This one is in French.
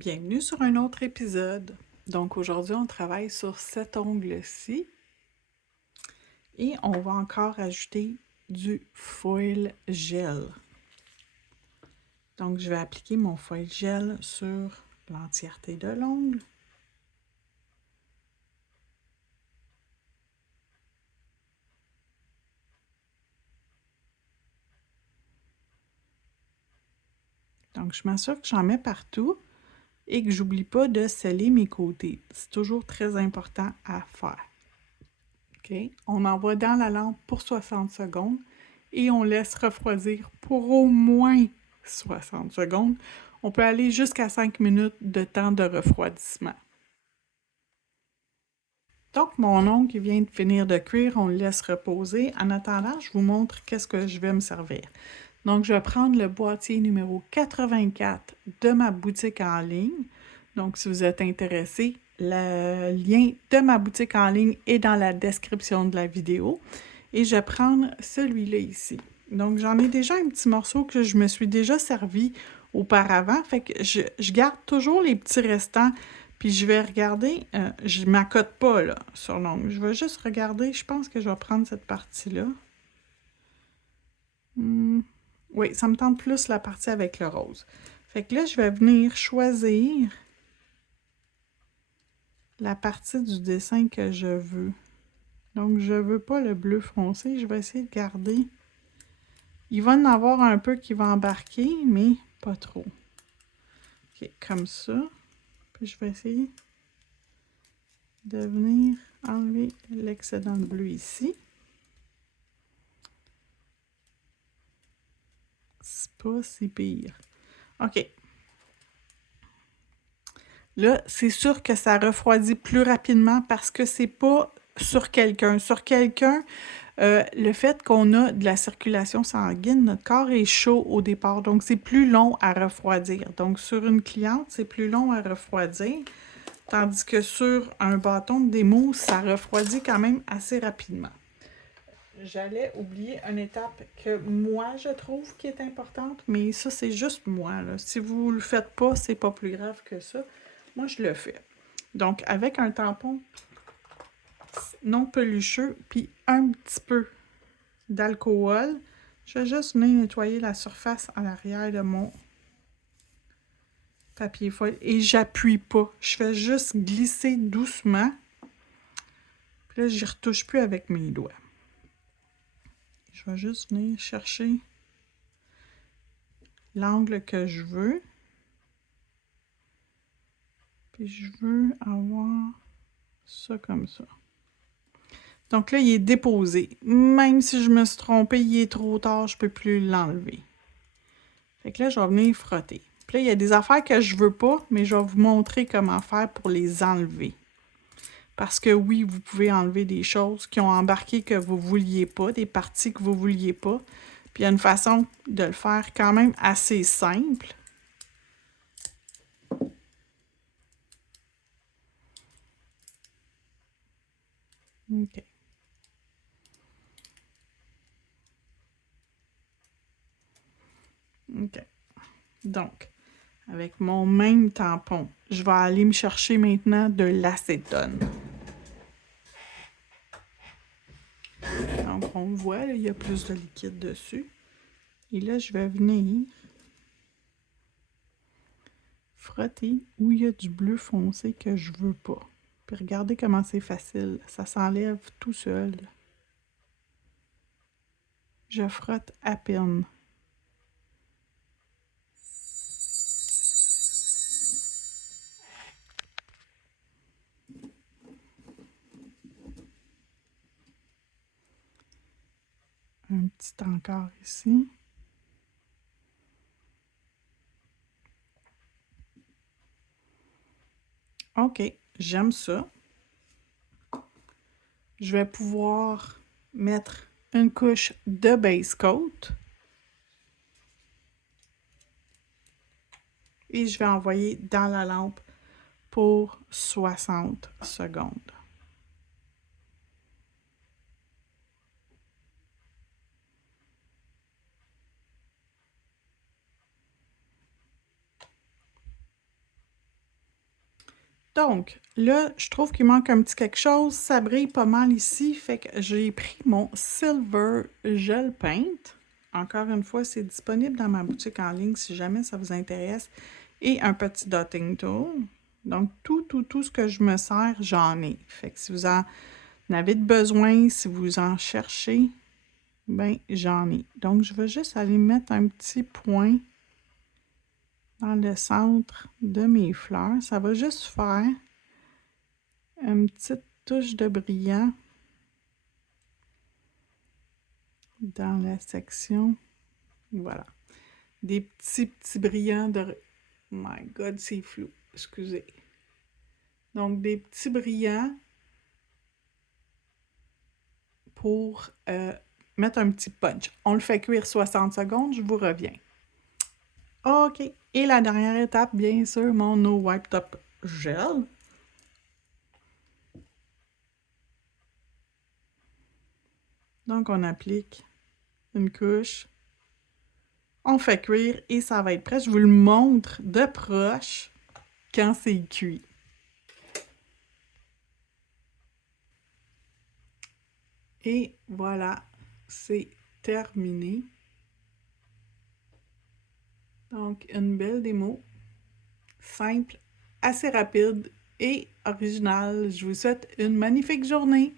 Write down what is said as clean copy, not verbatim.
Bienvenue sur un autre épisode. Donc aujourd'hui, on travaille sur cet ongle-ci et on va encore ajouter du foil gel. Donc je vais appliquer mon foil gel sur l'entièreté de l'ongle. Donc je m'assure que j'en mets partout et que j'oublie pas de sceller mes côtés. C'est toujours très important à faire. OK? On envoie dans la lampe pour 60 secondes et on laisse refroidir pour au moins 60 secondes. On peut aller jusqu'à 5 minutes de temps de refroidissement. Donc, mon ongle vient de finir de cuire, on le laisse reposer. En attendant, je vous montre qu'est-ce que je vais me servir. Donc, je vais prendre le boîtier numéro 84 de ma boutique en ligne. Donc, si vous êtes intéressé, le lien de ma boutique en ligne est dans la description de la vidéo. Et je vais prendre celui-là ici. Donc, j'en ai déjà un petit morceau que je me suis déjà servi auparavant. Fait que je garde toujours les petits restants. Puis je vais regarder, je ne m'accote pas là, sur l'ongle. Je vais juste regarder, je pense que je vais prendre cette partie-là. Oui, ça me tente plus la partie avec le rose. Fait que là, je vais venir choisir la partie du dessin que je veux. Donc, je ne veux pas le bleu foncé. Je vais essayer de garder. Il va en avoir un peu qui va embarquer, mais pas trop. OK, comme ça. Puis je vais essayer de venir enlever l'excédent de bleu ici. C'est pas si pire. OK. Là, c'est sûr que ça refroidit plus rapidement parce que c'est pas sur quelqu'un. Sur quelqu'un, le fait qu'on a de la circulation sanguine, notre corps est chaud au départ, donc c'est plus long à refroidir. Donc, sur une cliente, c'est plus long à refroidir, tandis que sur un bâton de démo, ça refroidit quand même assez rapidement. J'allais oublier une étape que moi, je trouve qui est importante, mais ça, c'est juste moi, là. Si vous ne le faites pas, c'est pas plus grave que ça. Moi, je le fais. Donc, avec un tampon non pelucheux, puis un petit peu d'alcool, je vais juste venir nettoyer la surface à l'arrière de mon papier foil. Et j'appuie pas. Je fais juste glisser doucement. Puis là, j'y retouche plus avec mes doigts. Je vais juste venir chercher l'angle que je veux. Puis je veux avoir ça comme ça. Donc là, il est déposé. Même si je me suis trompée, il est trop tard, je ne peux plus l'enlever. Fait que là, je vais venir frotter. Puis là, il y a des affaires que je veux pas, mais je vais vous montrer comment faire pour les enlever. Parce que oui, vous pouvez enlever des choses qui ont embarqué que vous ne vouliez pas, des parties que vous ne vouliez pas. Puis il y a une façon de le faire quand même assez simple. OK. OK. Donc, avec mon même tampon, je vais aller me chercher maintenant de l'acétone. Donc, on voit, là, il y a plus de liquide dessus. Et là, je vais venir frotter où il y a du bleu foncé que je veux pas. Puis regardez comment c'est facile. Ça s'enlève tout seul. Je frotte à peine. Un petit encore ici. OK, j'aime ça. Je vais pouvoir mettre une couche de base coat. Et je vais envoyer dans la lampe pour 60 secondes. Donc, là, je trouve qu'il manque un petit quelque chose. Ça brille pas mal ici, fait que j'ai pris mon Silver Gel Paint. Encore une fois, c'est disponible dans ma boutique en ligne si jamais ça vous intéresse. Et un petit dotting tool. Donc, tout ce que je me sers, j'en ai. Fait que si vous en avez besoin, si vous en cherchez, ben j'en ai. Donc, je vais juste aller mettre un petit point dans le centre de mes fleurs. Ça va juste faire une petite touche de brillant dans la section. Voilà. Des petits brillants de... My God, c'est flou. Excusez. Donc, des petits brillants pour mettre un petit punch. On le fait cuire 60 secondes, je vous reviens. OK. Et la dernière étape, bien sûr, mon No Wipe Top Gel. Donc, on applique une couche. On fait cuire et ça va être prêt. Je vous le montre de proche quand c'est cuit. Et voilà, c'est terminé. Donc, une belle démo, simple, assez rapide et originale. Je vous souhaite une magnifique journée.